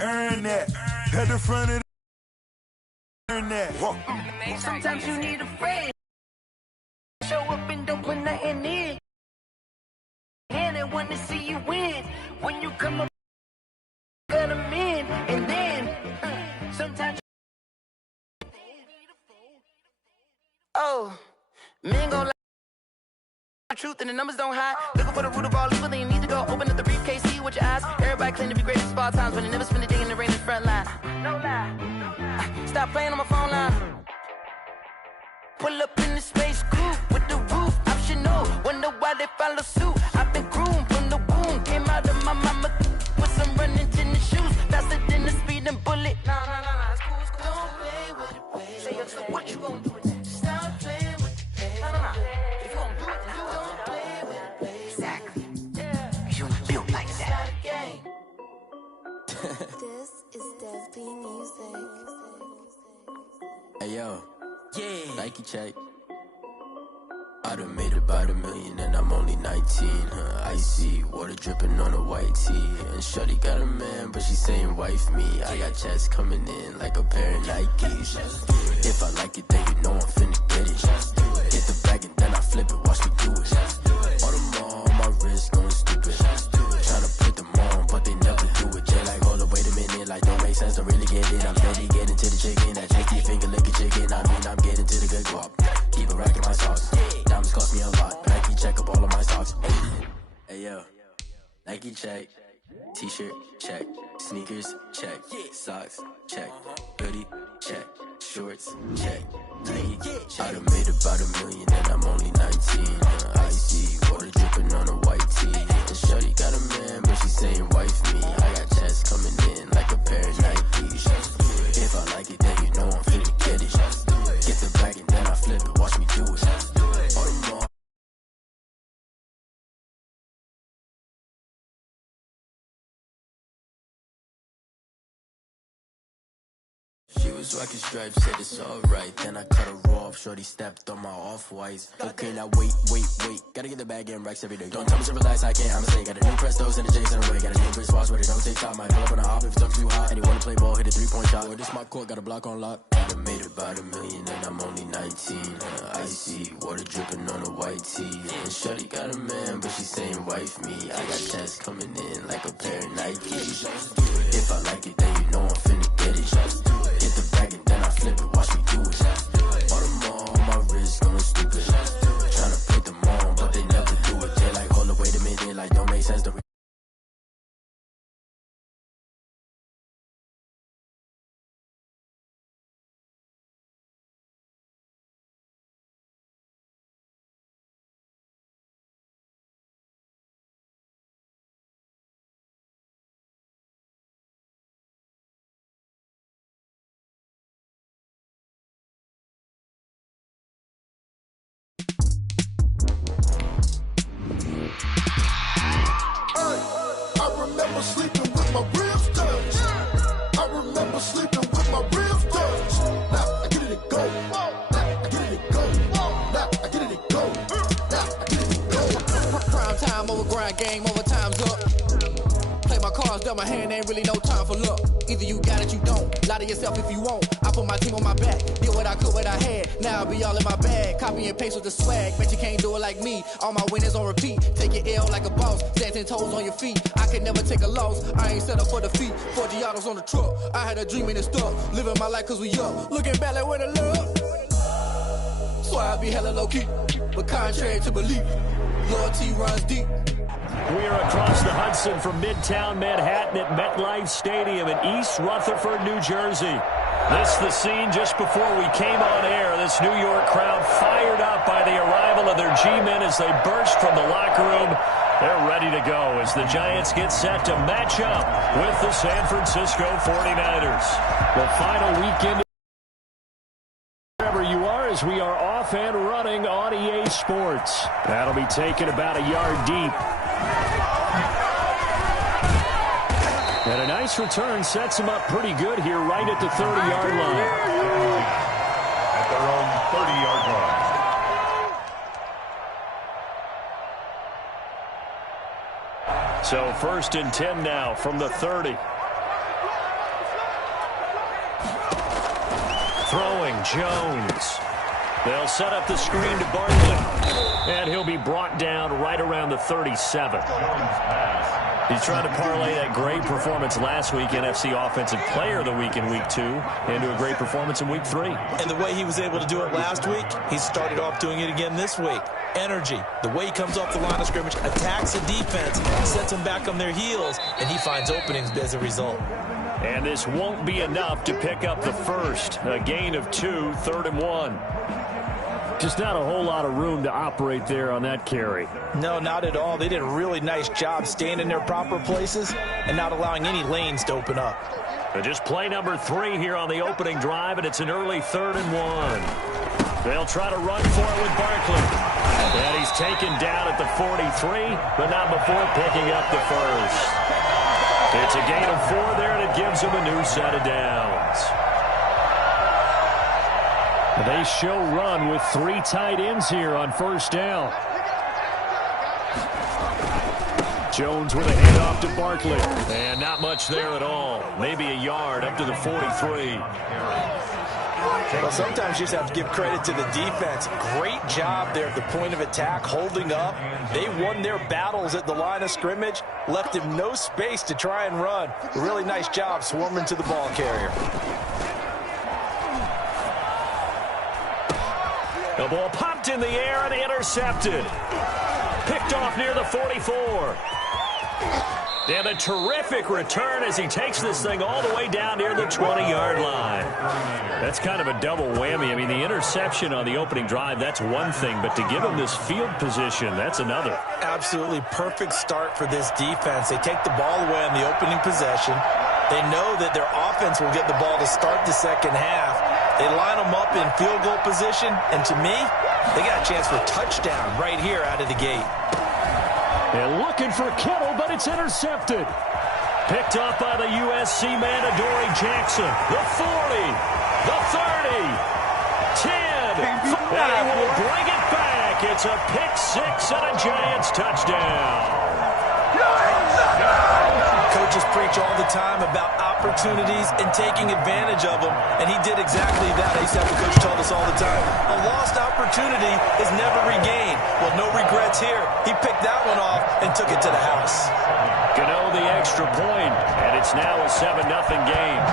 Earn that. At the front of the earn that. Sometimes you need a friend. Show up and don't put nothing in. And I want to see you win. When you come up, got them in. And then, sometimes. Oh, men gon' lie. The truth and the numbers don't hide. Looking for the root of all evil, then you need to go open up the briefcase, see with your eyes. Everybody claim to be greatest of all times, but they never spend a day in the rain in the front line. No lie. Stop playing on my phone line. Pull up in the space coupe with the roof optional. Wonder why they follow suit. I've been groomed from the womb. Came out of my mama with some running tennis shoes. Faster than the speeding bullet. Nah, it's cool, it's cool. Don't play with it, baby. Say so what you gon' do with it? Stop playing with it, baby. Nah. If you gon' do it, then don't play with it, baby. Exactly. Yeah. You built like that. This is Dev B Music. Hey yo. Yeah. Nike check. I done made about $1 million and I'm only 19. Icy water dripping on a white tee. And shorty got a man, but she saying wife me. I got checks coming in like a pair of Nikes. If I like it, then you know I'm finna get it. Hit the bag and then I flip it, watch me do it. All them on my wrist going stupid. Tryna put them on, but they never do it. Jay like, hold up, wait a minute, like don't make sense, don't really get it. I'm steady getting to the chicken, that tasty finger licking chicken. I mean, I'm getting to the good guap. Keep it racking my sauce. Diamonds cost me a lot. Nike check up all of my stocks. Hey yo, Nike check. T-shirt check. Sneakers check. Socks check. Hoodie check. Shorts check. Nike check. I done made about $1 million and I'm only 19. Icy water dripping on a white tee. And shorty got a man, but she saying wife me. I got checks coming in like a pair of Nikes. If I like it, then you know I'm finna get it. Get the bag and then I flip it, watch me do it. All the more. She was rocking stripes, said it's alright. Then I cut her off, shorty stepped on my off-whites. Okay, now wait. Gotta get the bag and racks every day. Don't tell me to relax, I can't, I'ma say. Got a new Prestos and a J's in the way. Got a new Chris Foss, but it don't take time. Might pull up on a hop if it's too hot. And he wanna play ball, hit a 3-point shot. Or this my court, got a block on lock. I done made about $1 million and I'm only 19. Icy water dripping on a white tee. And shorty got a man, but she saying wife me. I got checks coming in like a pair of Nikes. If I like it, then you know I'm finna get it. Hit the bag and then I flip it, watch me do it. All them on my wrist going stupid. Tryna put them on, but they never do it. They like, hold up, wait a minute, like don't make sense. I remember sleeping with my ribs touched. I remember sleeping with my ribs touched. Now I get it and go. Now I get it and go. Now I get it and go. Now I get it and go. Prime time over grind game, over time's up. Play my cards, dealt my hand, ain't really no time for luck. Either you got it, you don't. Lie to yourself if you won't. I put my team on my back. Did what I could, what I had. Now I'll be all in my bag. Copy and paste with the swag. Bet you can't do it like me. All my winners on repeat. Take your L like a boss. Stand 10 toes on your feet. I can never take a loss. I ain't set up for defeat. 40 autos on the truck. I had a dream and it's stuck. Living my life cause we up. Looking back like where the love. So I be hella low key. But contrary to belief, loyalty runs deep. We are across the Hudson from Midtown Manhattan at MetLife Stadium in East Rutherford, New Jersey. This the scene just before we came on air. This New York crowd fired up by the arrival of their G-men as they burst from the locker room. They're ready to go as the Giants get set to match up with the San Francisco 49ers. The final weekend wherever you are as we are off and running on EA Sports. That'll be taken about a yard deep. And a nice return sets him up pretty good here right at the 30-yard line. At their own 30-yard line. So 1st and 10 now from the 30. Jones. They'll set up the screen to Barkley, and he'll be brought down right around the 37. He's trying to parlay that great performance last week, NFC Offensive Player of the Week in Week 2, into a great performance in Week 3. And the way he was able to do it last week, he started off doing it again this week. Energy, the way he comes off the line of scrimmage, attacks the defense, sets them back on their heels, and he finds openings as a result. And this won't be enough to pick up the first. A gain of 2, 3rd and 1. Just not a whole lot of room to operate there on that carry. No, not at all. They did a really nice job staying in their proper places and not allowing any lanes to open up. Just play number 3 here on the opening drive, and it's an early 3rd and 1. They'll try to run for it with Barkley. And he's taken down at the 43, but not before picking up the first. It's a gain of 4 there, and it gives him a new set of downs. They show run with 3 tight ends here on first down. Jones with a handoff to Barkley. And not much there at all. Maybe a yard up to the 43. Well, sometimes you just have to give credit to the defense. Great job there at the point of attack, holding up. They won their battles at the line of scrimmage, left him no space to try and run. A really nice job swarming to the ball carrier. The ball popped in the air and intercepted. Picked off near the 44. And a terrific return as he takes this thing all the way down near the 20-yard line. That's kind of a double whammy. I mean, the interception on the opening drive, that's one thing. But to give him this field position, that's another. Absolutely perfect start for this defense. They take the ball away on the opening possession. They know that their offense will get the ball to start the second half. They line them up in field goal position, and to me, they got a chance for a touchdown right here out of the gate. And looking for Kittle, but it's intercepted. Picked off by the USC man, Adoree Jackson. The 40, the 30, 10, and he will bring it back. It's a pick-6 and a Giants touchdown. Coaches preach all the time about opportunities and taking advantage of them, and he did exactly that. I used to have a coach told us all the time, a lost opportunity is never regained. Well, no regrets here. He picked that one off and took it to the house. Gano the extra point, and it's now a 7-0 game.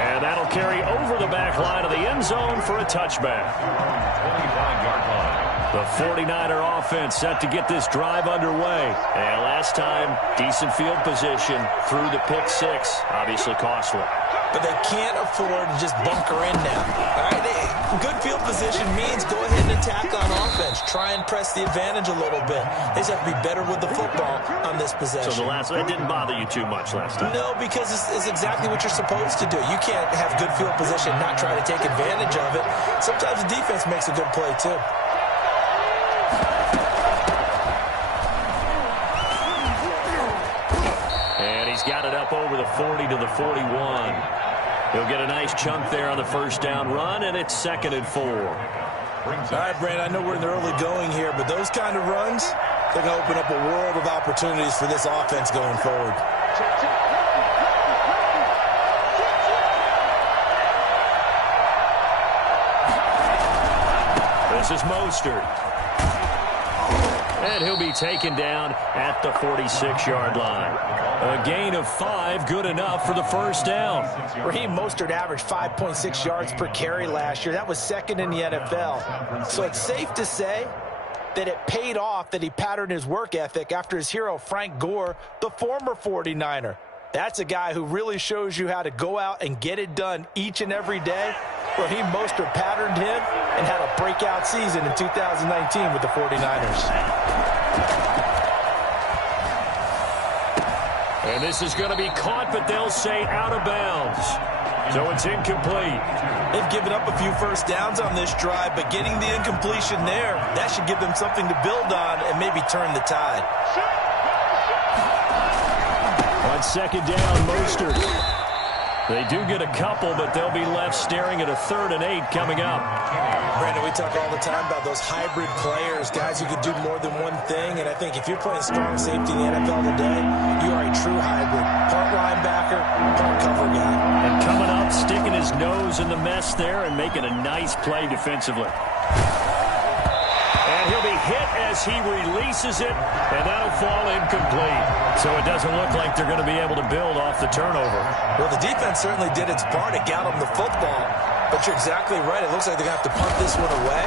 And that'll carry over the back line of the end zone for a touchback. 25-yard line. The 49er offense set to get this drive underway. And last time, decent field position through the pick-6. Obviously costly. But they can't afford to just bunker in now. All right, good field position means go ahead and attack on offense. Try and press the advantage a little bit. They just have to be better with the football on this possession. So that didn't bother you too much last time? No, because it's exactly what you're supposed to do. You can't have good field position, not try to take advantage of it. Sometimes the defense makes a good play, too. He's got it up over the 40 to the 41. He'll get a nice chunk there on the first down run, and it's 2nd and 4. All right, Brandon, I know we're in the early going here, but those kind of runs, they're going to open up a world of opportunities for this offense going forward. This is Mostert. And he'll be taken down at the 46-yard line. A gain of 5, good enough for the first down. Raheem Mostert averaged 5.6 yards per carry last year. That was 2nd in the NFL. So it's safe to say that it paid off that he patterned his work ethic after his hero, Frank Gore, the former 49er. That's a guy who really shows you how to go out and get it done each and every day. Raheem Mostert patterned him and had a breakout season in 2019 with the 49ers. And this is going to be caught, but they'll say out of bounds. So it's incomplete. They've given up a few first downs on this drive, but getting the incompletion there, that should give them something to build on and maybe turn the tide. On 2nd down, Mostert. They do get a couple, but they'll be left staring at a 3rd and 8 coming up. Brandon, we talk all the time about those hybrid players, guys who can do more than one thing. And I think if you're playing strong safety in the NFL today, you are a true hybrid. Part linebacker, part cover guy. And coming up, sticking his nose in the mess there and making a nice play defensively. And he'll be hit as he releases it, and that'll fall incomplete. So it doesn't look like they're going to be able to build off the turnover. Well, the defense certainly did its part to get them the football. But you're exactly right. It looks like they're going to have to punt this one away.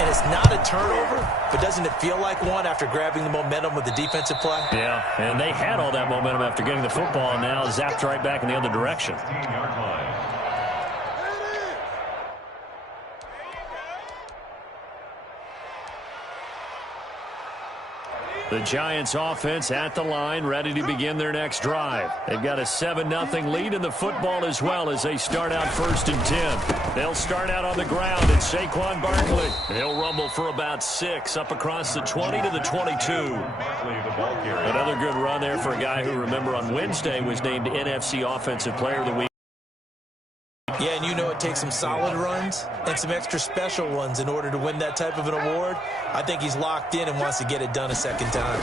And it's not a turnover, but doesn't it feel like one after grabbing the momentum with the defensive play? Yeah, and they had all that momentum after getting the football, and now zapped right back in the other direction. The Giants offense at the line, ready to begin their next drive. They've got a 7-0 lead in the football as well as they start out 1st and 10. They'll start out on the ground at Saquon Barkley. He'll rumble for about 6 up across the 20 to the 22. Another good run there for a guy who, remember, on Wednesday was named NFC Offensive Player of the Week. Yeah, and you know it takes some solid runs and some extra special ones in order to win that type of an award. I think he's locked in and wants to get it done a second time.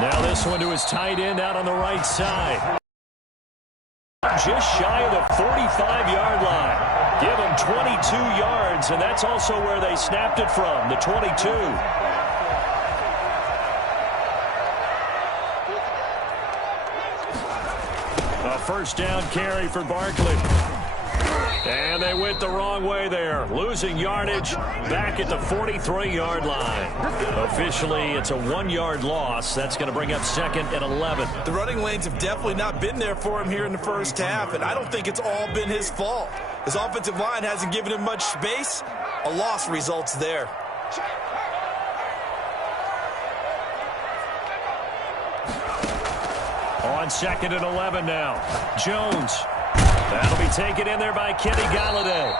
Now this one to his tight end out on the right side. Just shy of the 45-yard line. Give him 22 yards, and that's also where they snapped it from, the 22. A 1st down carry for Barkley. And they went the wrong way there. Losing yardage back at the 43-yard line. Officially, it's a 1-yard loss. That's going to bring up 2nd and 11. The running lanes have definitely not been there for him here in the first half, and I don't think it's all been his fault. His offensive line hasn't given him much space. A loss results there. On 2nd and 11 now. Jones. That'll be taken in there by Kenny Galladay.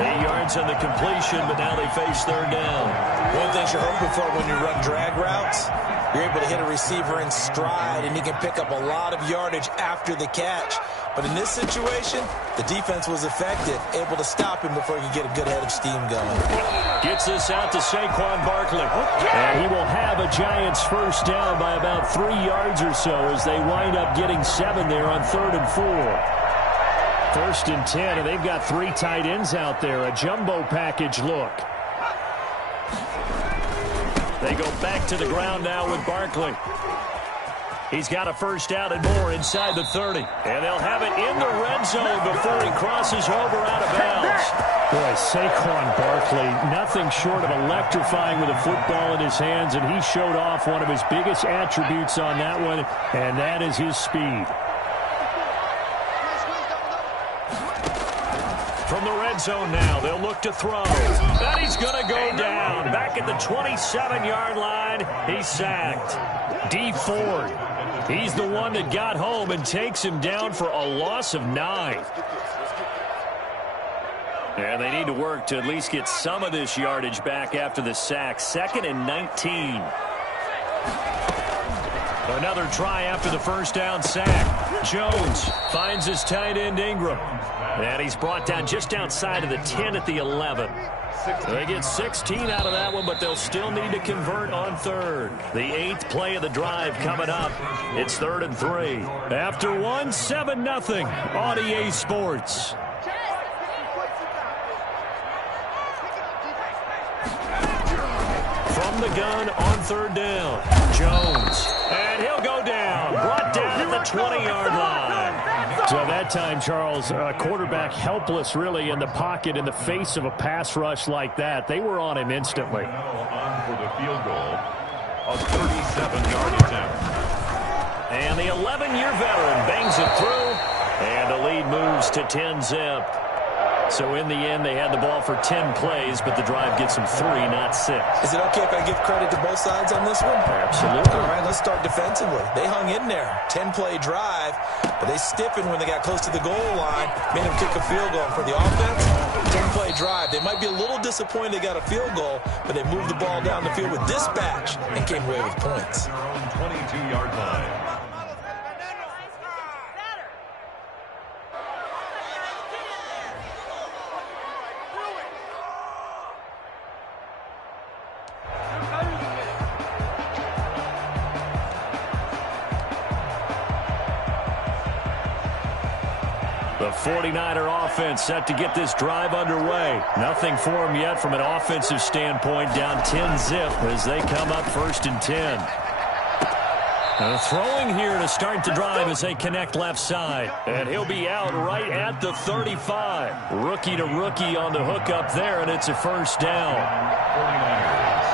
8 yards on the completion, but now they face 3rd down. One thing you're hoping for when you run drag routes, you're able to hit a receiver in stride, and he can pick up a lot of yardage after the catch. But in this situation, the defense was effective, able to stop him before he could get a good head of steam going. Gets this out to Saquon Barkley. And he will have a Giants 1st down by about 3 yards or so as they wind up getting 7 there on 3rd and 4. 1st and 10, and they've got 3 tight ends out there. A jumbo package look. They go back to the ground now with Barkley. He's got a 1st down and more inside the 30. And they'll have it in the red zone before he crosses over out of bounds. Boy, Saquon Barkley, nothing short of electrifying with a football in his hands, and he showed off one of his biggest attributes on that one, and that is his speed. From the red zone now, they'll look to throw. And he's going to go down. Back at the 27-yard line, he's sacked. Dee Ford, he's the one that got home and takes him down for a loss of 9. And they need to work to at least get some of this yardage back after the sack. 2nd and 19. Another try after the 1st down sack. Jones finds his tight end Ingram. And he's brought down just outside of the 10 at the 11. They get 16 out of that one, but they'll still need to convert on 3rd. The 8th play of the drive coming up. It's 3rd and 3. After 1, 7-0 on EA Sports. From the gun on 3rd down. Jones. And he'll go down. Brought down at the 20-yard line. So that time, Charles, quarterback helpless really in the pocket in the face of a pass rush like that. They were on him instantly. For the field goal, a 37-yard attempt. And the 11-year veteran bangs it through, and the lead moves to 10-zip. So in the end, they had the ball for 10 plays, but the drive gets them 3, not 6. Is it okay if I give credit to both sides on this one? Absolutely. All right, let's start defensively. They hung in there. 10-play drive, but they stiffened when they got close to the goal line, made them kick a field goal. For the offense, 10-play drive. They might be a little disappointed they got a field goal, but they moved the ball down the field with dispatch and came away with points. 22-yard line. The 49er offense set to get this drive underway. Nothing for them yet from an offensive standpoint, down 10-zip as they come up 1st and 10. Throwing here to start the drive as they connect left side. And he'll be out right at the 35. Rookie to rookie on the hook up there, and it's a first down. 49ers.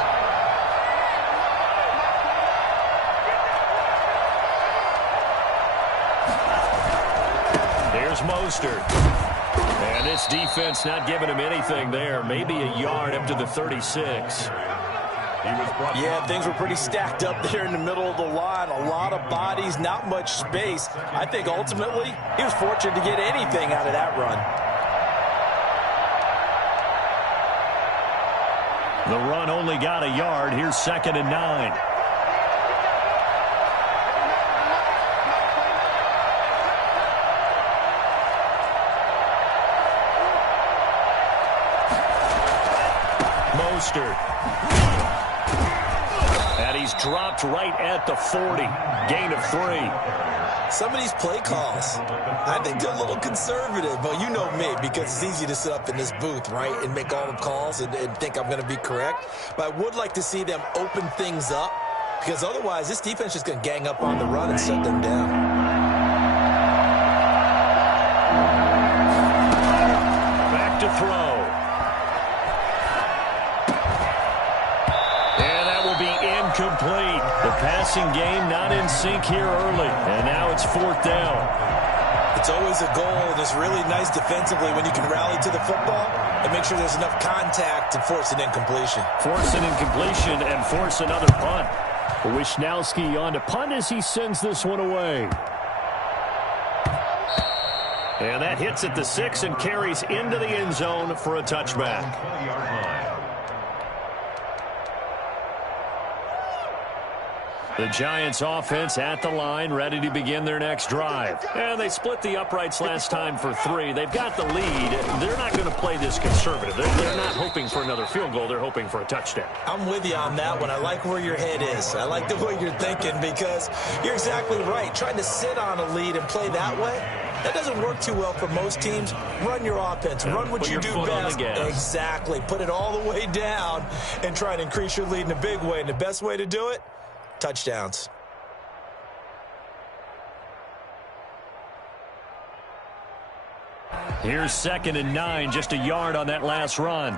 Mostert. And this defense not giving him anything there. Maybe a yard up to the 36. Yeah, things were pretty stacked up there in the middle of the line. A lot of bodies, not much space. I think ultimately he was fortunate to get anything out of that run. The run only got a yard. Here's 2nd and 9. And he's dropped right at the 40. Gain of 3. Some of these play calls, I think they're a little conservative, but you know me, because it's easy to sit up in this booth, right, and make all the calls and think I'm going to be correct. But I would like to see them open things up, because otherwise this defense is going to gang up on the run and shut them down. Back to throw. Complete. The passing game not in sync here early. And now it's 4th down. It's always a goal, and it's really nice defensively when you can rally to the football and make sure there's enough contact to force an incompletion. Force an incompletion and force another punt. Wisnowski on to punt as he sends this one away. And that hits at the 6 and carries into the end zone for a touchback. 20-yard line. The Giants offense at the line, ready to begin their next drive. And they split the uprights last time for 3. They've got the lead. They're not going to play this conservative. They're not hoping for another field goal. They're hoping for a touchdown. I'm with you on that one. I like where your head is. I like the way you're thinking, because you're exactly right. Trying to sit on a lead and play that way, that doesn't work too well for most teams. Run your offense. Run what you do best. Exactly. Put it all the way down and try to increase your lead in a big way. And the best way to do it, touchdowns. Here's 2nd and 9, just a yard on that last run.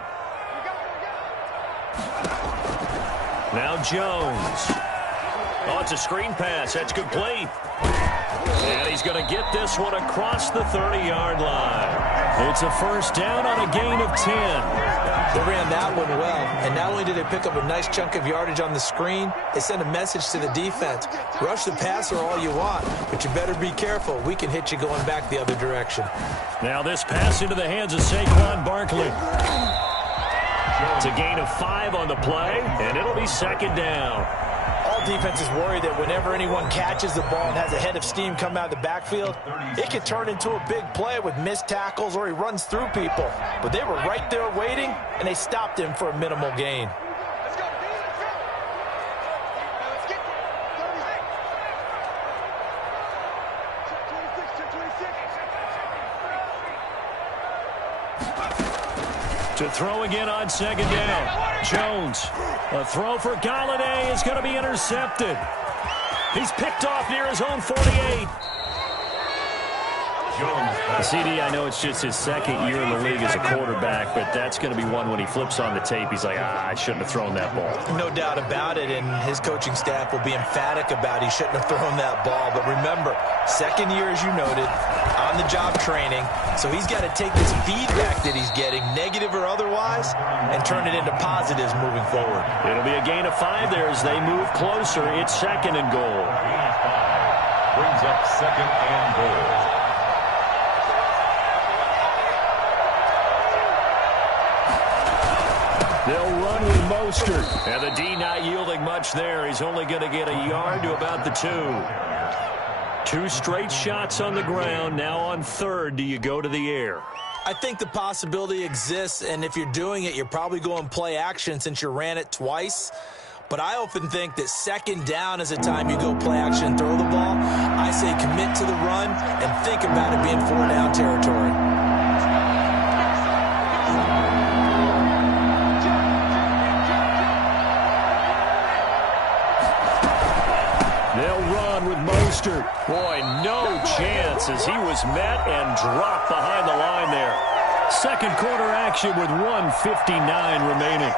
Now Jones. Oh, it's a screen pass. That's complete. And he's going to get this one across the 30-yard line. It's a first down on a gain of 10. They ran that one well, and not only did they pick up a nice chunk of yardage on the screen, they sent a message to the defense. Rush the passer all you want, but you better be careful. We can hit you going back the other direction. Now this pass into the hands of Saquon Barkley. It's a gain of 5 on the play, and it'll be 2nd down. All defenses worry that whenever anyone catches the ball and has a head of steam come out of the backfield, it can turn into a big play with missed tackles or he runs through people. But they were right there waiting, and they stopped him for a minimal gain. To throw again on 2nd down. Jones. A throw for Galladay is going to be intercepted. He's picked off near his own 48. CD, I know it's just his 2nd year in the league as a quarterback, but that's going to be one when he flips on the tape. He's like, I shouldn't have thrown that ball. No doubt about it, and his coaching staff will be emphatic about he shouldn't have thrown that ball. But remember, 2nd year, as you noted, on-the-job training, so he's got to take this feedback that he's getting, negative or otherwise, and turn it into positives moving forward. It'll be a gain of 5 there as they move closer. It's 2nd and goal. Brings up 2nd and goal. They'll run with Mostert. And the D not yielding much there. He's only going to get a yard to about the 2. 2 straight shots on the ground. Now on third, do you go to the air? I think the possibility exists, and if you're doing it, you're probably going play action since you ran it twice. But I often think that second down is a time you go play action and throw the ball. I say commit to the run and think about it being 4-down territory. Boy, no chance as he was met and dropped behind the line there. Second quarter action with 1:59 remaining.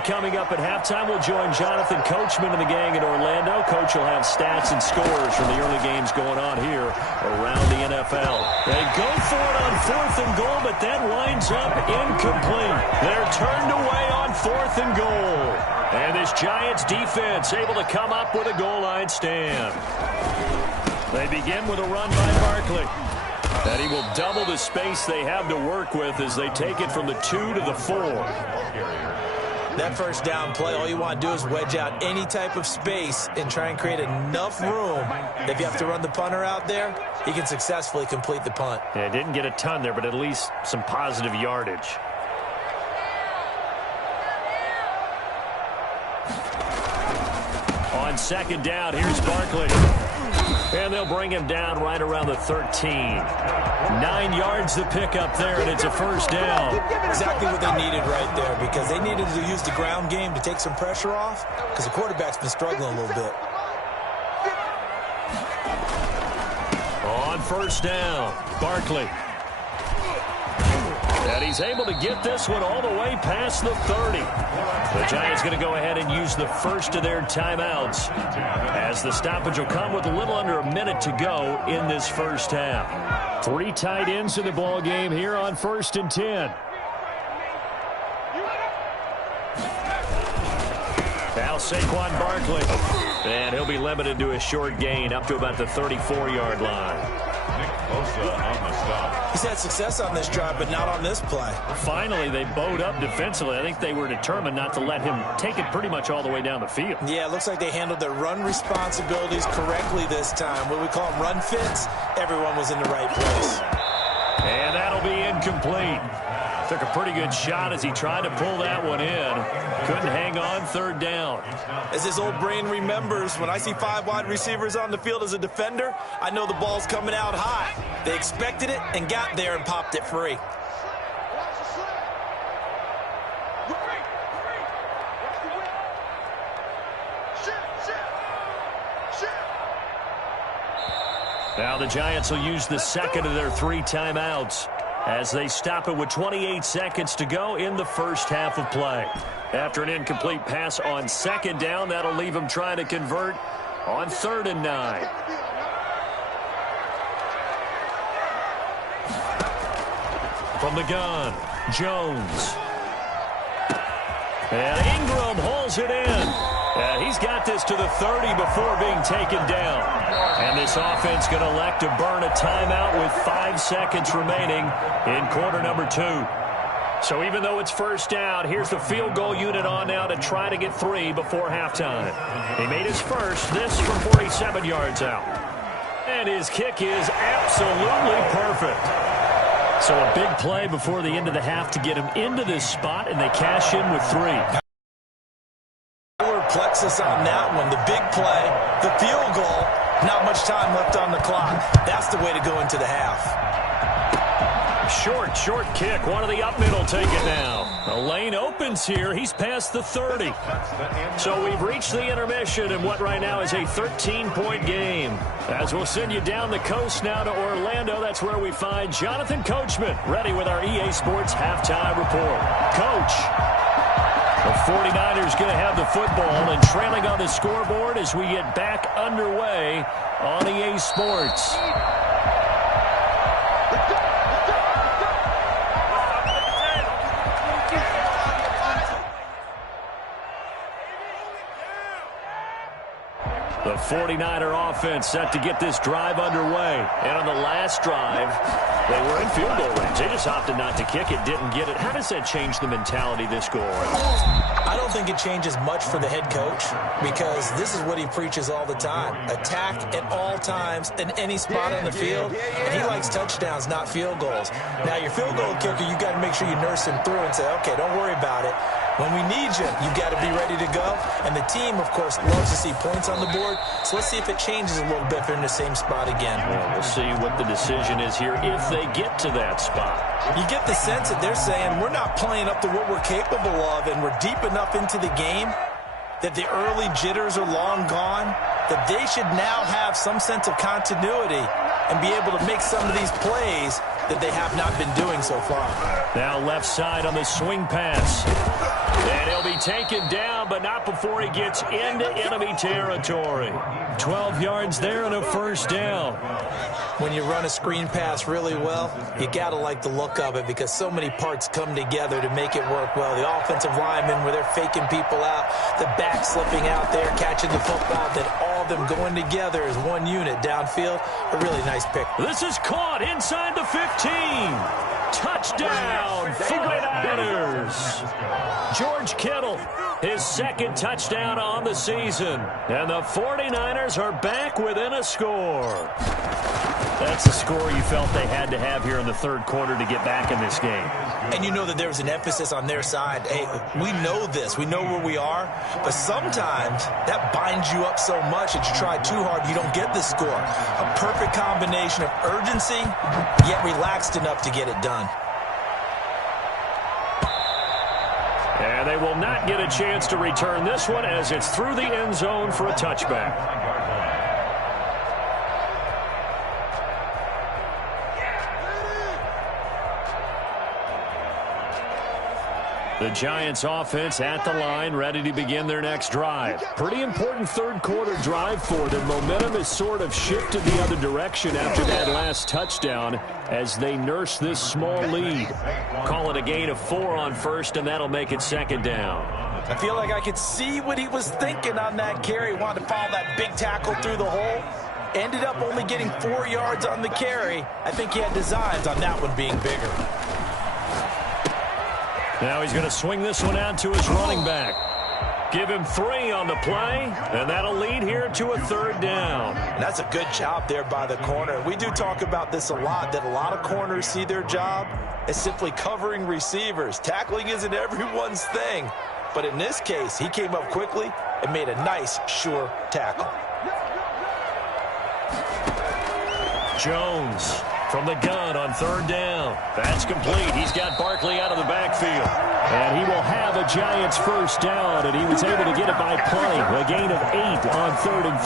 Coming up at halftime, we'll join Jonathan Coachman and the gang in Orlando. Coach will have stats and scores from the early games going on here around the NFL. They go for it on 4th and goal, but that winds up incomplete. They're turned away on 4th and goal. And this Giants defense able to come up with a goal line stand. They begin with a run by Barkley. And he will double the space they have to work with as they take it from the 2 to the 4. That first down play, all you want to do is wedge out any type of space and try and create enough room. If you have to run the punter out there, he can successfully complete the punt. Yeah, didn't get a ton there, but at least some positive yardage. On second down, here's Barkley. And they'll bring him down right around the 13. 9 yards to pick up there, and it's a first down. Exactly what they needed right there, because they needed to use the ground game to take some pressure off, because the quarterback's been struggling a little bit. On first down, Barkley. And he's able to get this one all the way past the 30. The Giants going to go ahead and use the first of their timeouts, as the stoppage will come with a little under a minute to go in this first half. 3 tight ends in the ball game here on 1st and 10. Now Saquon Barkley. And he'll be limited to a short gain up to about the 34-yard line. He's had success on this drive, but not on this play. Finally, they bowed up defensively. I think they were determined not to let him take it pretty much all the way down the field. Yeah, it looks like they handled their run responsibilities correctly this time. What we call them run fits, everyone was in the right place. And that'll be incomplete. Took a pretty good shot as he tried to pull that one in. Couldn't hang on 3rd down. As his old brain remembers, when I see 5 wide receivers on the field as a defender, I know the ball's coming out high. They expected it and got there and popped it free. Now the Giants will use the second of their 3 timeouts as they stop it with 28 seconds to go in the first half of play. After an incomplete pass on second down, that'll leave them trying to convert on 3rd and 9. From the gun, Jones. And Ingram hauls it in. And he's got this to the 30 before being taken down. And this offense going to elect to burn a timeout with 5 seconds remaining in quarter number 2. So even though it's first down, here's the field goal unit on now to try to get 3 before halftime. He made his first, this from 47 yards out. And his kick is absolutely perfect. So a big play before the end of the half to get him into this spot, and they cash in with 3. Plexus on that one. The big play, the field goal, not much time left on the clock. That's the way to go into the half. Short kick. One of the up middle take it now. The lane opens here. He's past the 30. So we've reached the intermission in what right now is a 13-point game. As we'll send you down the coast now to Orlando, that's where we find Jonathan Coachman, ready with our EA Sports halftime report. Coach. The 49ers going to have the football and trailing on the scoreboard as we get back underway on EA Sports. The 49er offense set to get this drive underway. And on the last drive, they were in field goal range. They just opted not to kick it, didn't get it. How does that change the mentality this goal? I don't think it changes much for the head coach because this is what he preaches all the time. Attack at all times in any spot on the field. And he likes touchdowns, not field goals. Now, your field goal kicker, you got to make sure you nurse him through and say, okay, don't worry about it. When we need you, you got to be ready to go. And the team, of course, loves to see points on the board. So let's see if it changes a little bit if they're in the same spot again. Well, we'll see what the decision is here if they get to that spot. You get the sense that they're saying we're not playing up to what we're capable of, and we're deep enough into the game that the early jitters are long gone, that they should now have some sense of continuity and be able to make some of these plays that they have not been doing so far. Now left side on the swing pass. And he'll be taken down, but not before he gets into enemy territory. 12 yards there and a first down. When you run a screen pass really well, you got to like the look of it because so many parts come together to make it work well. The offensive linemen where they're faking people out, the back slipping out there, catching the football, then all of them going together as one unit downfield. A really nice pick. This is caught inside the 15. Touchdown, 49ers. George Kittle, his second touchdown on the season. And the 49ers are back within a score. That's a score you felt they had to have here in the third quarter to get back in this game. And you know that there was an emphasis on their side. Hey, we know this. We know where we are. But sometimes that binds you up so much that you try too hard, you don't get the score. A perfect combination of urgency, yet relaxed enough to get it done. And they will not get a chance to return this one as it's through the end zone for a touchback. The Giants offense at the line, ready to begin their next drive. Pretty important third quarter drive for them. Momentum has sort of shifted the other direction after that last touchdown as they nurse this small lead. Call it a gain of 4 on first, and that'll make it second down. I feel like I could see what he was thinking on that carry. He wanted to follow that big tackle through the hole. Ended up only getting 4 yards on the carry. I think he had designs on that one being bigger. Now he's going to swing this one out to his running back. Give him 3 on the play, and that'll lead here to a third down. And that's a good job there by the corner. We do talk about this a lot, that a lot of corners see their job as simply covering receivers. Tackling isn't everyone's thing. But in this case, he came up quickly and made a nice, sure tackle. Jones from the gun on third down. That's complete. He's got Barkley out of the backfield. And he will have a Giants first down, and he was able to get it by playing. A gain of 8 on 3rd and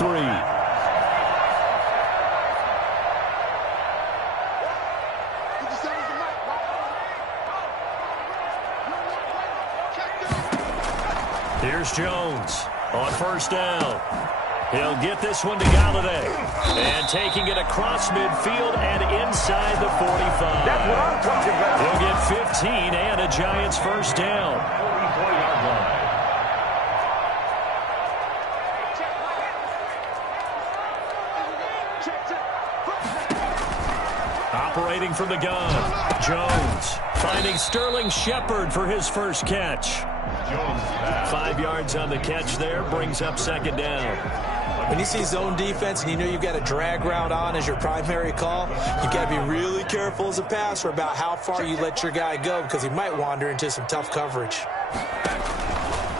3. Here's Jones on first down. He'll get this one to Galladay. And taking it across midfield and inside the 45. That's what I'm talking about. He'll get 15 and a Giants first down. Operating from the gun, Jones finding Sterling Shepard for his first catch. 5 yards on the catch there, brings up second down. When you see zone defense and you know you've got a drag route on as your primary call, you've got to be really careful as a passer about how far you let your guy go because he might wander into some tough coverage.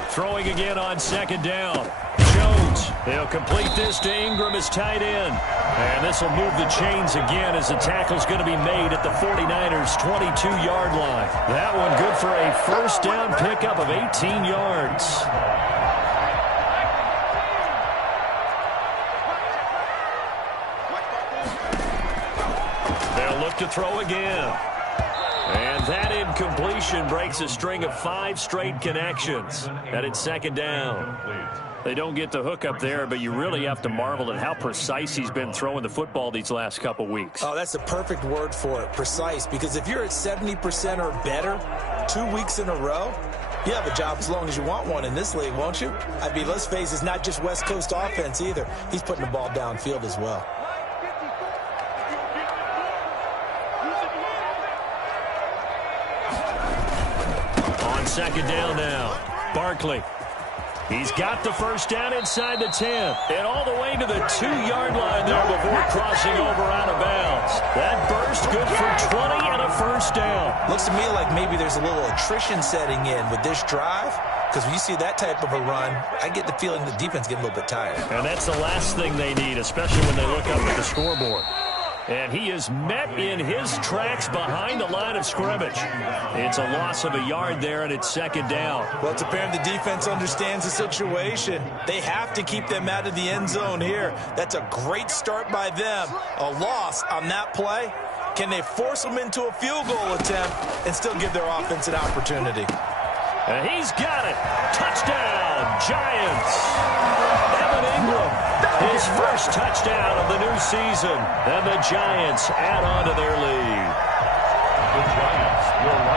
Throwing again on second down. Jones, they'll complete this to Ingram as tight end. And this will move the chains again as the tackle's going to be made at the 49ers' 22-yard line. That one good for a first down pickup of 18 yards. They'll look to throw again. And that incompletion breaks a string of 5 straight connections. And it's second down. They don't get the hook up there, but you really have to marvel at how precise he's been throwing the football these last couple weeks. Oh, that's the perfect word for it, precise. Because if you're at 70% or better 2 weeks in a row, You have a job as long as you want one in this league, won't you? I mean, let's face it, it's not just West Coast offense either. He's putting the ball downfield as well. On second down now, Barkley. He's got the first down inside the 10. And all the way to the 2-yard line there before crossing over out of bounds. That burst good for 20 and a first down. Looks to me like maybe there's a little attrition setting in with this drive. Because when you see that type of a run, I get the feeling the defense getting a little bit tired. And that's the last thing they need, especially when they look up at the scoreboard. And he is met in his tracks behind the line of scrimmage. It's a loss of a yard there, and it's second down. Well, it's apparent the defense understands the situation. They have to keep them out of the end zone here. That's a great start by them. A loss on that play. Can they force them into a field goal attempt and still give their offense an opportunity? And he's got it. Touchdown, Giants. Evan Ingram. His first touchdown of the new season. And the Giants add on to their lead.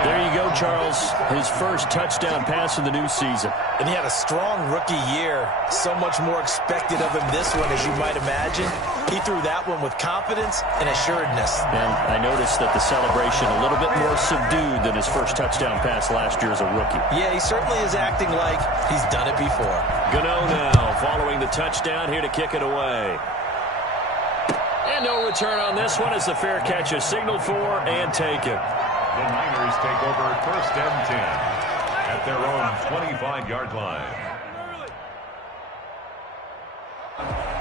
There you go, Charles. His first touchdown pass of the new season. And he had a strong rookie year. So much more expected of him this one, as you might imagine. He threw that one with confidence and assuredness. And I noticed that the celebration a little bit more subdued than his first touchdown pass last year as a rookie. Yeah, he certainly is acting like he's done it before. Gano now following the touchdown here to kick it away. And no return on this one as the fair catch is signaled for and taken. The Niners take over first and 10 at their own 25-yard line.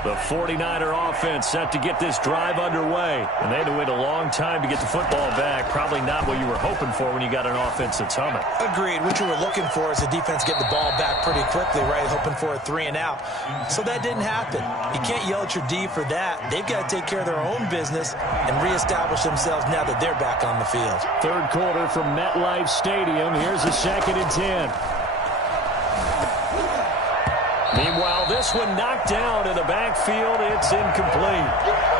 The 49er offense set to get this drive underway. And they had to wait a long time to get the football back. Probably not what you were hoping for when you got an offense that's humming. Agreed. What you were looking for is the defense getting the ball back pretty quickly, right? Hoping for a 3 and out. So that didn't happen. You can't yell at your D for that. They've got to take care of their own business and reestablish themselves now that they're back on the field. Third quarter from MetLife Stadium. Here's a 2nd and 10. Meanwhile, this one knocked down in the backfield. It's incomplete.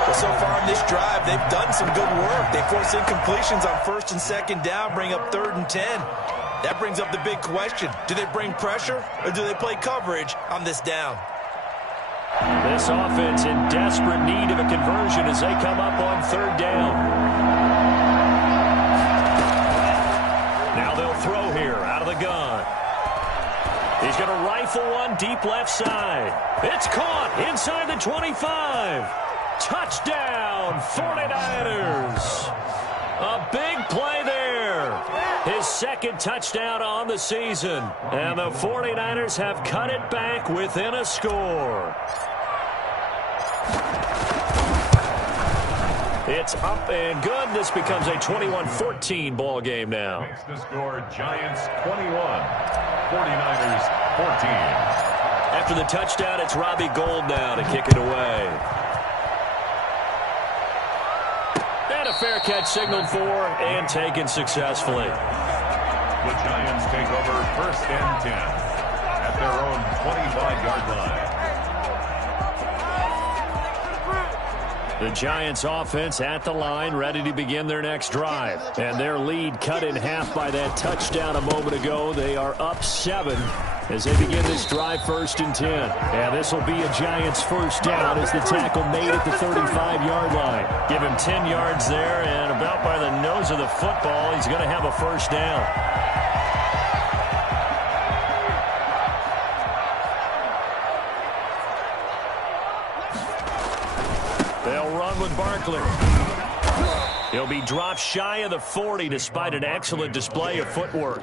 Well, so far in this drive, they've done some good work. They force incompletions on 1st and 2nd down, bring up 3rd and 10. That brings up the big question. Do they bring pressure or do they play coverage on this down? This offense in desperate need of a conversion as they come up on 3rd down. Now they'll throw here out of the gun. He's going to rifle one deep left side. It's caught inside the 25. Touchdown, 49ers. A big play there. His 2nd touchdown on the season. And the 49ers have cut it back within a score. It's up and good. This becomes a 21-14 ball game now. Makes the score Giants 21, 49ers 14. After the touchdown, it's Robbie Gould now to kick it away. And a fair catch signaled for and taken successfully. The Giants take over first and 10 at their own 25-yard line. The Giants offense at the line, ready to begin their next drive. And their lead cut in half by that touchdown a moment ago. They are up 7 as they begin this drive 1st and 10. And this will be a Giants first down as the tackle made at the 35-yard line. Give him 10 yards there, and about by the nose of the football, he's going to have a first down. Barkley. He'll be dropped shy of the 40 despite an excellent display of footwork.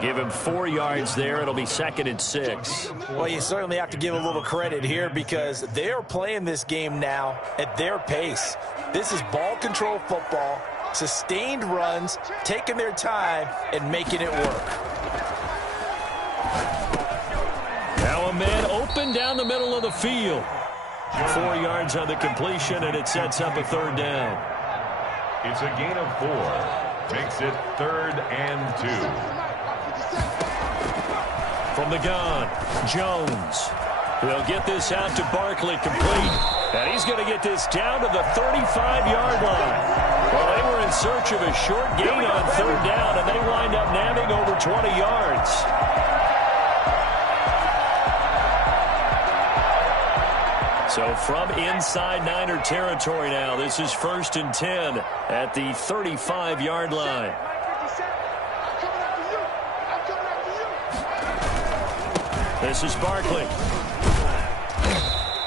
Give him 4 yards there. It'll be 2nd and 6. Well, you certainly have to give a little credit here because they're playing this game now at their pace. This is ball control football, sustained runs, taking their time, and making it work. Now a man open down the middle of the field. 4 yards on the completion, and it sets up a 3rd down. It's a gain of 4. Makes it 3rd and 2. From the gun, Jones. They'll get this out to Barkley complete. And he's going to get this down to the 35-yard line. Well, they were in in search of a short gain on third down, and they wind up nabbing over 20 yards. So from inside Niner territory now, this is 1st and 10 at the 35-yard line. This is Barkley.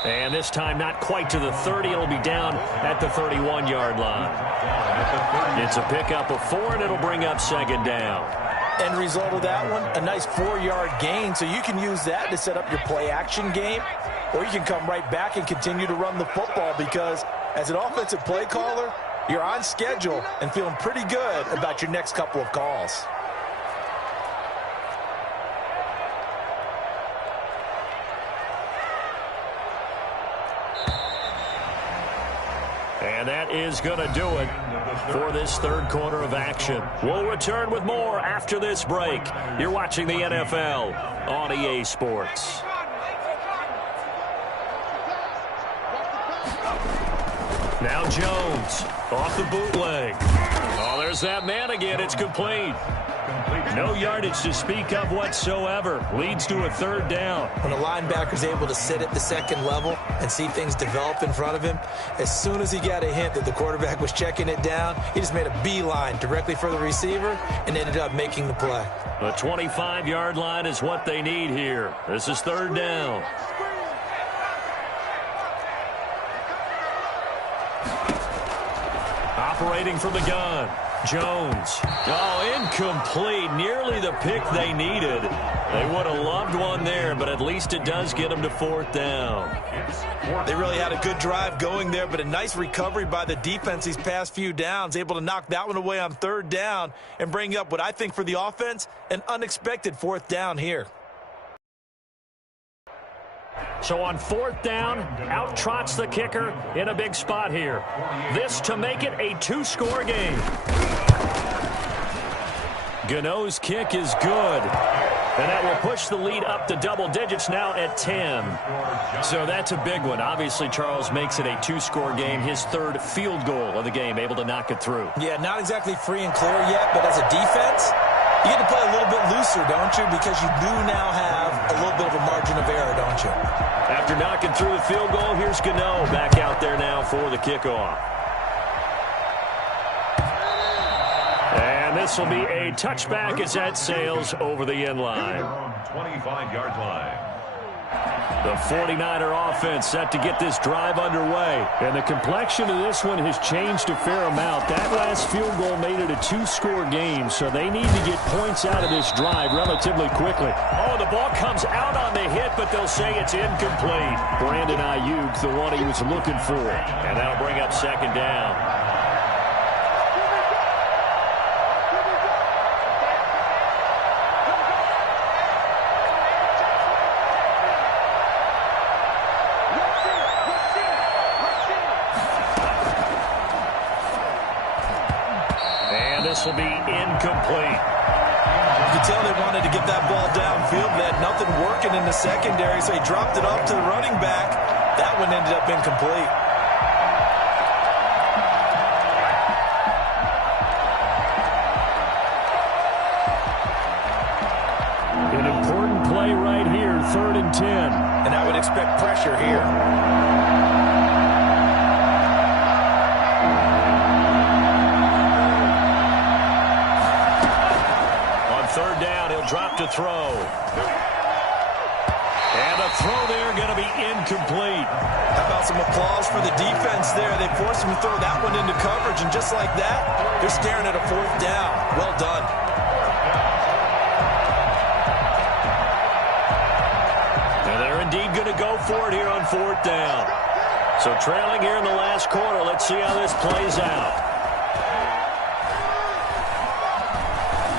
And this time not quite to the 30. It'll be down at the 31-yard line. It's a pickup of 4, and it'll bring up 2nd down. End result of that one, a nice 4-yard gain. So you can use that to set up your play-action game, or you can come right back and continue to run the football because as an offensive play caller, you're on schedule and feeling pretty good about your next couple of calls. And that is going to do it for this third quarter of action. We'll return with more after this break. You're watching the NFL on EA Sports. Now Jones off the bootleg. Oh, there's that man again. It's complete. No yardage to speak of whatsoever. Leads to a 3rd down. When a linebacker's able to sit at the second level and see things develop in front of him, as soon as he got a hint that the quarterback was checking it down, he just made a beeline directly for the receiver and ended up making the play. The 25-yard line is what they need here. This is 3rd down. Operating from the gun. Jones. Oh, incomplete. Nearly the pick they needed. They would have loved one there, but at least it does get them to 4th down. They really had a good drive going there, but a nice recovery by the defense these past few downs, able to knock that one away on 3rd down and bring up what I think for the offense, an unexpected 4th down here. So on 4th down, out trots the kicker in a big spot here. This to make it a 2-score game. Gano's kick is good. And that will push the lead up to double digits now at 10. So that's a big one. Obviously, Charles makes it a 2-score game. His 3rd field goal of the game, able to knock it through. Yeah, not exactly free and clear yet, but as a defense, you get to play a little bit looser, don't you? Because you do now have a little bit of a margin of error, don't you? After knocking through the field goal, here's Gano back out there now for the kickoff. And this will be a touchback as that sails over the end line. 25-yard line. The 49er offense set to get this drive underway. And the complexion of this one has changed a fair amount. That last field goal made it a 2-score game, so they need to get points out of this drive relatively quickly. Oh, the ball comes out on the hit, but they'll say it's incomplete. Brandon Ayuk, the one he was looking for. And that'll bring up 2nd down. This will be incomplete. You could tell they wanted to get that ball downfield. They had nothing working in the secondary, so he dropped it off to the running back. That one ended up incomplete. An important play right here, 3rd and 10. And I would expect pressure here. Drop to throw. And a throw there going to be incomplete. How about some applause for the defense there? They forced him to throw that one into coverage, and just like that, they're staring at a 4th down. Well done. And they're indeed going to go for it here on 4th down. So trailing here in the last quarter. Let's see how this plays out.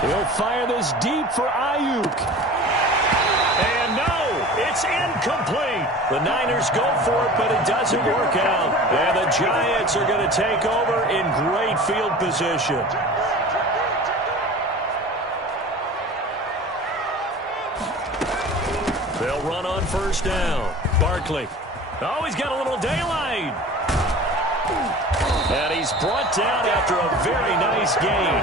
He'll fire this deep for Ayuk. And no, it's incomplete. The Niners go for it, but it doesn't work out. And the Giants are going to take over in great field position. They'll run on 1st down. Barkley. Oh, he's got a little daylight. And he's brought down after a very nice gain.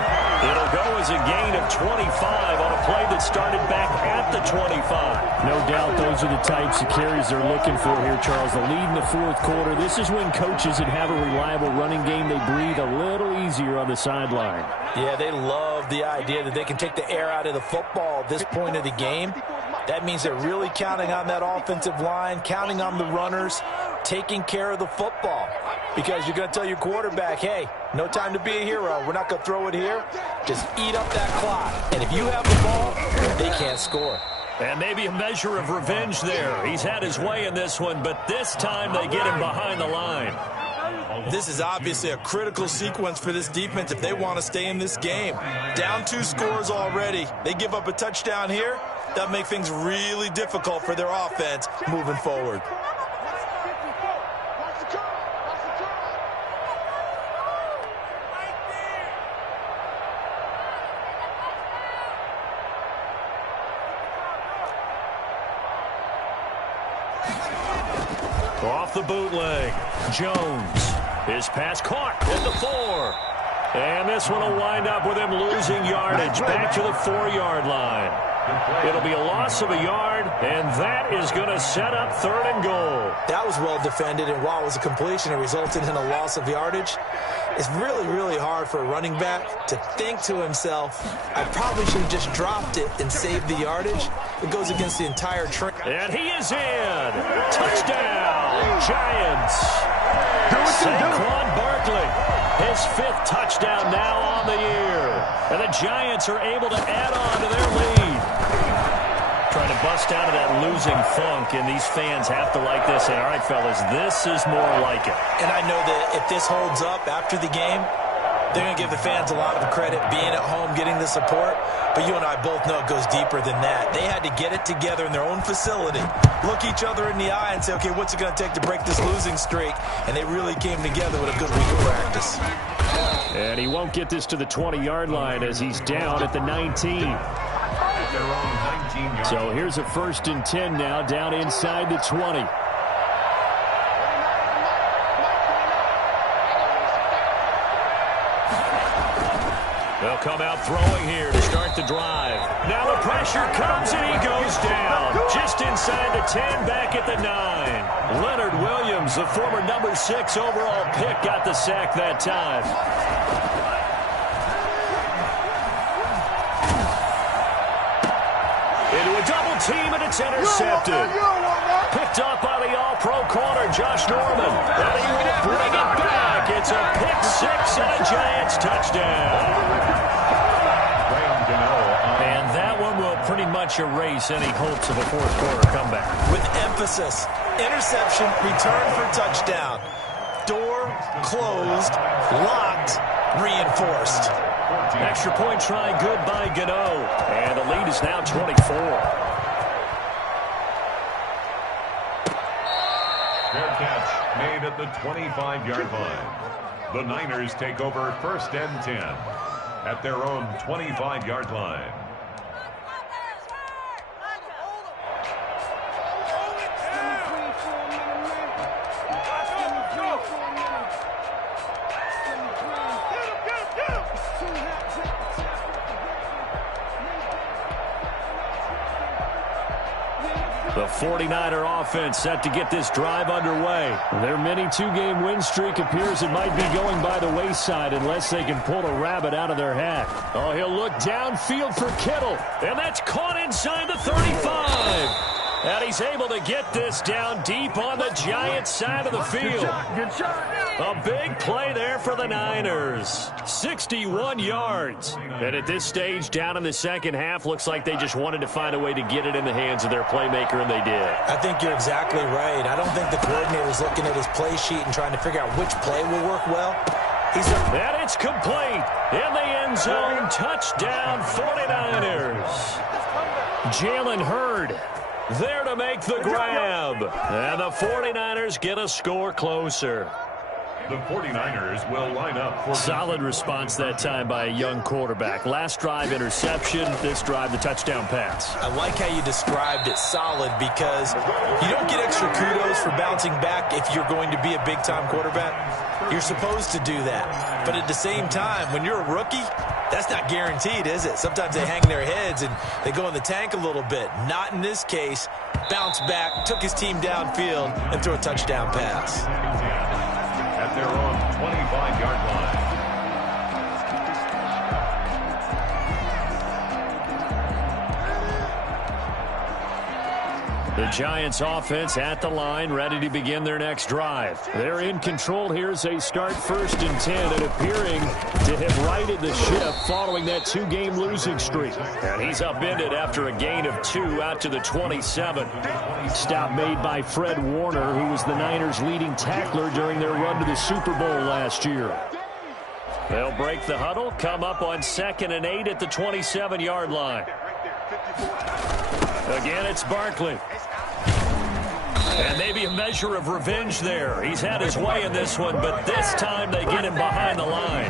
It'll go as a gain of 25 on a play that started back at the 25. No doubt those are the types of carries they're looking for here, Charles. The lead in the fourth quarter. This is when coaches that have a reliable running game, they breathe a little easier on the sideline. Yeah, they love the idea that they can take the air out of the football at this point of the game. That means they're really counting on that offensive line, counting on the runners, taking care of the football. Because you're going to tell your quarterback, hey, no time to be a hero. We're not going to throw it here. Just eat up that clock. And if you have the ball, they can't score. And maybe a measure of revenge there. He's had his way in this one, but this time they get him behind the line. This is obviously a critical sequence for this defense if they want to stay in this game. Down 2 scores already. They give up a touchdown here. That makes things really difficult for their offense moving forward. Off the bootleg, Jones. His pass caught at the 4. And this one will wind up with him losing yardage back to the 4-yard line. It'll be a loss of a yard, and that is going to set up 3rd and goal. That was well defended, and while it was a completion, it resulted in a loss of yardage. It's really, really hard for a running back to think to himself, I probably should have just dropped it and saved the yardage. It goes against the entire train. And he is in. Touchdown, Giants. Saquon Barkley, his 5th touchdown now on the year. And the Giants are able to add on to their lead. Trying to bust out of that losing funk, and these fans have to like this. And all right, fellas, this is more like it. And I know that if this holds up after the game, they're going to give the fans a lot of credit being at home, getting the support. But you and I both know it goes deeper than that. They had to get it together in their own facility, look each other in the eye and say, okay, what's it going to take to break this losing streak? And they really came together with a good week of practice. And he won't get this to the 20-yard line as he's down at the 19. So here's a 1st and 10 now, down inside the 20. They'll come out throwing here to start the drive. Now the pressure comes and he goes down. Just inside the 10, back at the 9. Leonard Williams, the former number 6 overall pick, got the sack that time. Into a double team, and it's intercepted. Picked up by the all-pro corner, Josh Norman. And he will bring it back. It's a pick 6 and a Giants touchdown. And that one will pretty much erase any hopes of a fourth quarter comeback. With emphasis, interception, return for touchdown. Door closed, locked, reinforced. Extra point try good by Gano. And the lead is now 24. Fair catch made at the 25-yard line. The Niners take over 1st and 10 at their own 25-yard line. The 49er offense set to get this drive underway. Their mini 2-game win streak appears it might be going by the wayside unless they can pull a rabbit out of their hat. Oh, he'll look downfield for Kittle. And that's caught inside the 35. And he's able to get this down deep on the Giants side of the field. A big play there for the Niners. 61 yards. And at this stage, down in the second half, looks like they just wanted to find a way to get it in the hands of their playmaker, and they did. I think you're exactly right. I don't think the coordinator's looking at his play sheet and trying to figure out which play will work well. And it's complete. In the end zone, touchdown 49ers. Jalen Hurd there to make the grab. And the 49ers get a score closer. The 49ers will line up for... Solid response that time by a young quarterback. Last drive, interception. This drive, the touchdown pass. I like how you described it solid because you don't get extra kudos for bouncing back if you're going to be a big-time quarterback. You're supposed to do that. But at the same time, when you're a rookie, that's not guaranteed, is it? Sometimes they hang their heads and they go in the tank a little bit. Not in this case. Bounced back, took his team downfield, and threw a touchdown pass. At their own 25-yard line. The Giants offense at the line, ready to begin their next drive. They're in control here as they start 1st and 10 and appearing to have righted the ship following that 2-game losing streak. And he's upended after a gain of 2 out to the 27. Stop made by Fred Warner, who was the Niners' leading tackler during their run to the Super Bowl last year. They'll break the huddle, come up on 2nd and 8 at the 27-yard line. Again, it's Barkley. And maybe a measure of revenge there. He's had his way in this one, but this time they get him behind the line.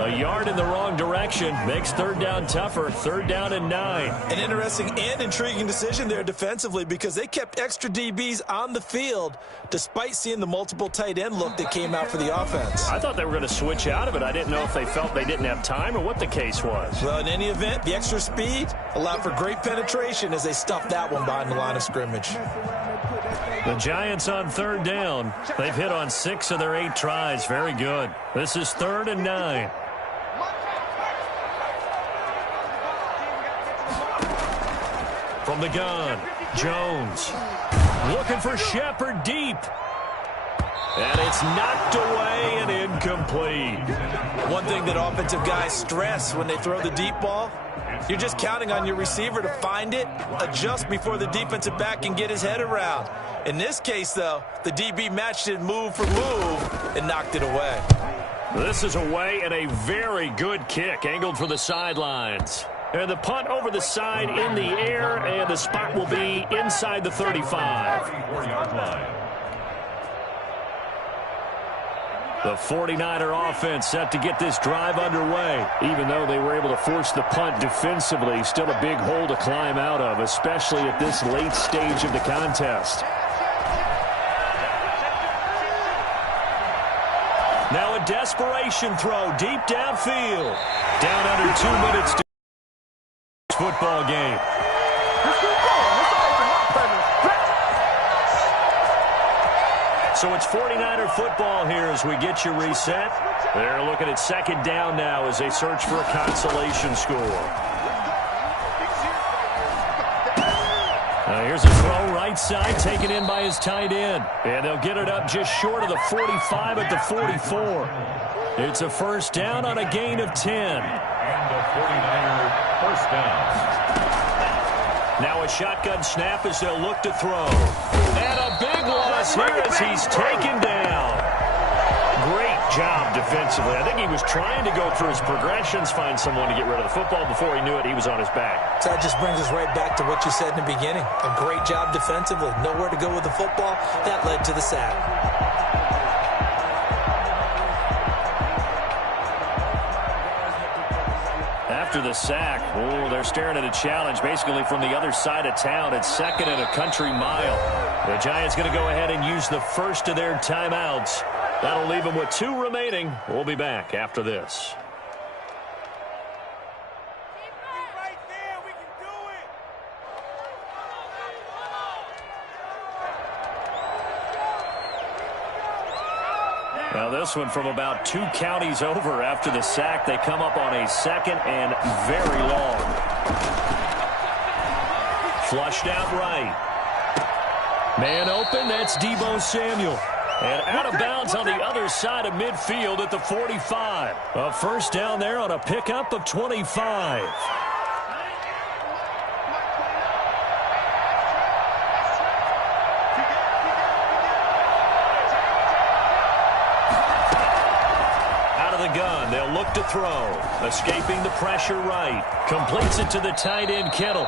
A yard in the wrong direction makes 3rd down tougher. 3rd down and 9. An interesting and intriguing decision there defensively because they kept extra DBs on the field despite seeing the multiple tight end look that came out for the offense. I thought they were going to switch out of it. I didn't know if they felt they didn't have time or what the case was. Well, in any event, the extra speed allowed for great penetration as they stuffed that one behind the line of scrimmage. The Giants on 3rd down. They've hit on 6 of their 8 tries. Very good. This is 3rd and 9. From the gun, Jones looking for Shepard deep. And it's knocked away and incomplete. One thing that offensive guys stress when they throw the deep ball, you're just counting on your receiver to find it, adjust before the defensive back can get his head around. In this case, though, the DB matched it move for move and knocked it away. This is away and a very good kick, angled for the sidelines. And the punt over the side in the air, and the spot will be inside the 35. The 49er offense set to get this drive underway. Even though they were able to force the punt defensively, still a big hole to climb out of, especially at this late stage of the contest. Now a desperation throw deep downfield. Down under 2 minutes to football game. So it's 49er football here as we get you reset. They're looking at 2nd down now as they search for a consolation score. Now here's a throw right side taken in by his tight end. And they'll get it up just short of the 45 at the 44. It's a 1st down on a gain of 10. And the 49er 1st down. Now a shotgun snap as they'll look to throw. And a big loss here as he's taken down. Great job defensively. I think he was trying to go through his progressions, find someone to get rid of the football. Before he knew it, he was on his back. So that just brings us right back to what you said in the beginning. A great job defensively. Nowhere to go with the football. That led to the sack. After the sack, they're staring at a challenge basically from the other side of town. It's 2nd and a country mile. The Giants going to go ahead and use the first of their timeouts. That'll leave them with 2 remaining. We'll be back after this. Now this one from about 2 counties over after the sack. They come up on a 2nd and very long. Flushed out right. Man open, that's Deebo Samuel. And out of bounds on the other side of midfield at the 45. A 1st down there on a pickup of 25. Gun. They'll look to throw. Escaping the pressure right. Completes it to the tight end, Kittle.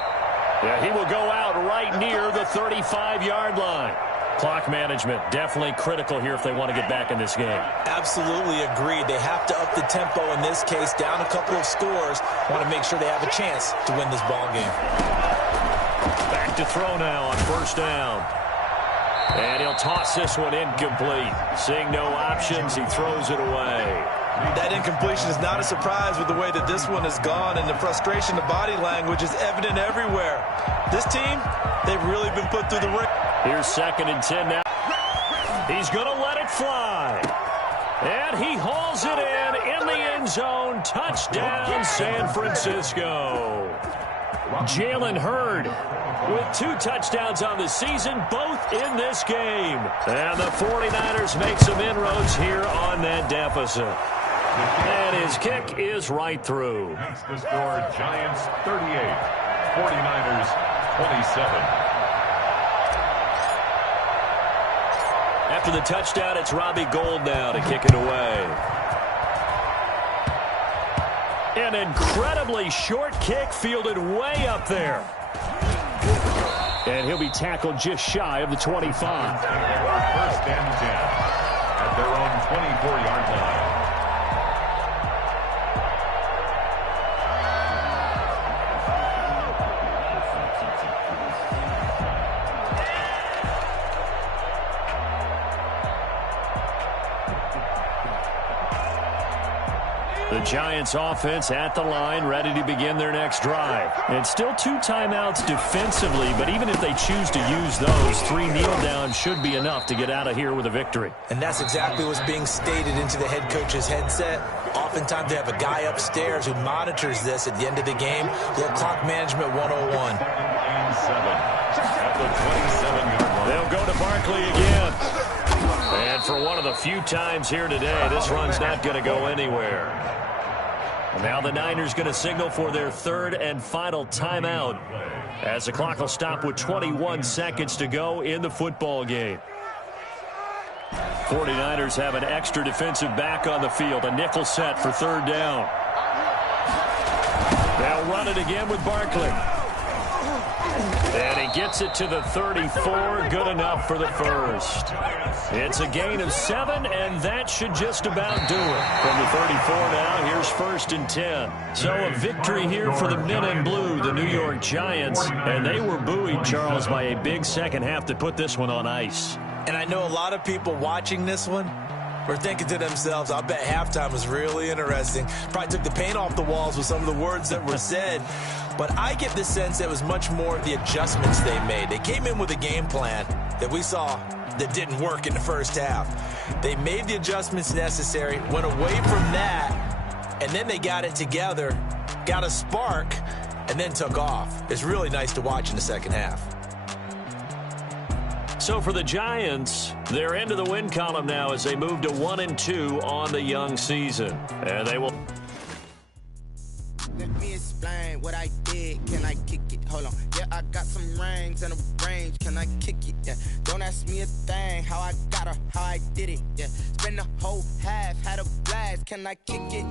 Yeah, he will go out right near the 35-yard line. Clock management definitely critical here if they want to get back in this game. Absolutely agreed. They have to up the tempo in this case. Down a couple of scores. Want to make sure they have a chance to win this ball game. Back to throw now on 1st down. And he'll toss this one incomplete. Seeing no options, he throws it away. That incompletion is not a surprise with the way that this one has gone, and the frustration, the body language is evident everywhere. This team, they've really been put through the ringer. Here's 2nd and 10 now. He's going to let it fly. And he hauls it in the end zone. Touchdown, San Francisco. Jalen Hurd with 2 touchdowns on the season, both in this game. And the 49ers make some inroads here on that deficit. And his kick is right through. Makes the score Giants 38, 49ers 27. After the touchdown, it's Robbie Gould now to kick it away. An incredibly short kick fielded way up there. And he'll be tackled just shy of the 25. 1st and 10 at their own 24-yard line. The Giants offense at the line, ready to begin their next drive. And still 2 timeouts defensively, but even if they choose to use those, 3 kneel downs should be enough to get out of here with a victory. And that's exactly what's being stated into the head coach's headset. Oftentimes they have a guy upstairs who monitors this at the end of the game. Little clock management 101. At the 27-yard line. They'll go to Barkley again. And for one of the few times here today, this run's not going to go anywhere. Now the Niners going to signal for their 3rd and final timeout as the clock will stop with 21 seconds to go in the football game. 49ers have an extra defensive back on the field, a nickel set for 3rd down. They'll run it again with Barkley. And he gets it to the 34, good enough for the first. It's a gain of 7, and that should just about do it. From the 34 now, here's 1st and 10. So a victory here for the men in blue, the New York Giants, and they were buoyed, Charles, by a big second half to put this one on ice. And I know a lot of people watching this one were thinking to themselves, I bet halftime was really interesting. Probably took the paint off the walls with some of the words that were said. But I get the sense that it was much more the adjustments they made. They came in with a game plan that we saw that didn't work in the first half. They made the adjustments necessary, went away from that, and then they got it together, got a spark, and then took off. It's really nice to watch in the second half. So for the Giants, they're into the win column now as they move to 1-2 on the young season. And they will... Let me explain what I did. Can I kick it? Hold on. Yeah, I got some rings and a range. Can I kick it? Yeah. Don't ask me a thing. How I got her, how I did it. Yeah. Spend the whole half, had a blast. Can I kick it?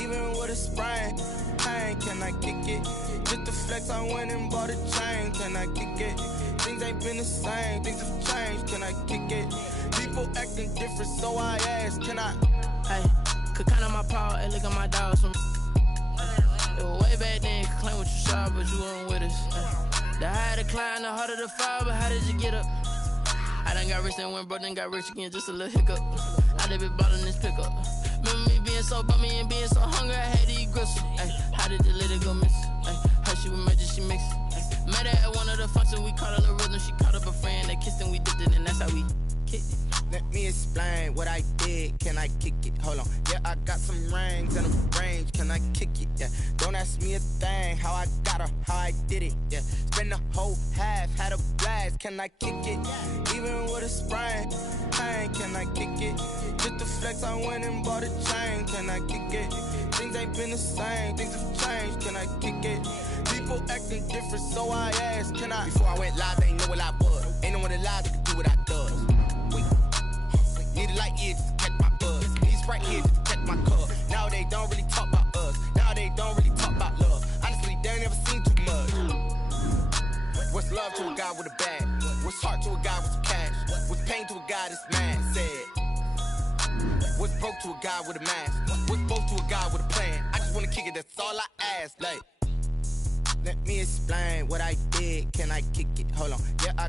Even with a sprain, pain. Can I kick it? Just to flex, I went and bought a chain. Can I kick it? Things ain't been the same. Things have changed. Can I kick it? People acting different, so I asked. Can I? Hey, could count on my power and look at my dogs from. It was way back then, could claim what you saw, but you weren't with us. The higher the climb, the harder the fall, but how did you get up? I done got rich and went broke, then got rich again, just a little hiccup. I done been ballin' this pickup. Remember me being so bummy and being so hungry, I had to eat gristle. How did the lady go miss? How she was magic, she mixed. Met her at one of the functions, we caught her the rhythm, she caught up a friend, they kissed and we dipped it, and that's how we kicked it. Let me explain what I did. Can I kick it? Hold on. Yeah, I got some rings and a range. Can I kick it? Yeah. Don't ask me a thing. How I got her, how I did it. Yeah. Spend the whole half, had a blast. Can I kick it? Even with a sprain, pain. Can I kick it? Just to flex, I went and bought a chain. Can I kick it? Things ain't been the same. Things have changed. Can I kick it? People acting different, so I asked. Can I? Before I went live, they ain't know what I was. Ain't no one alive that could do what I does. Need a light ear just to catch my buzz. Need Sprite here just to catch my cup. Now they don't really talk about us. Now they don't really talk about love. Honestly, they ain't never seen too much. What's love to a guy with a bag? What's heart to a guy with some cash? What's pain to a guy that's mad? Said. What's broke to a guy with a mask? What's broke to a guy with a plan? I just wanna kick it, that's all I ask. Like, let me explain what I did. Can I kick it? Hold on. Yeah, I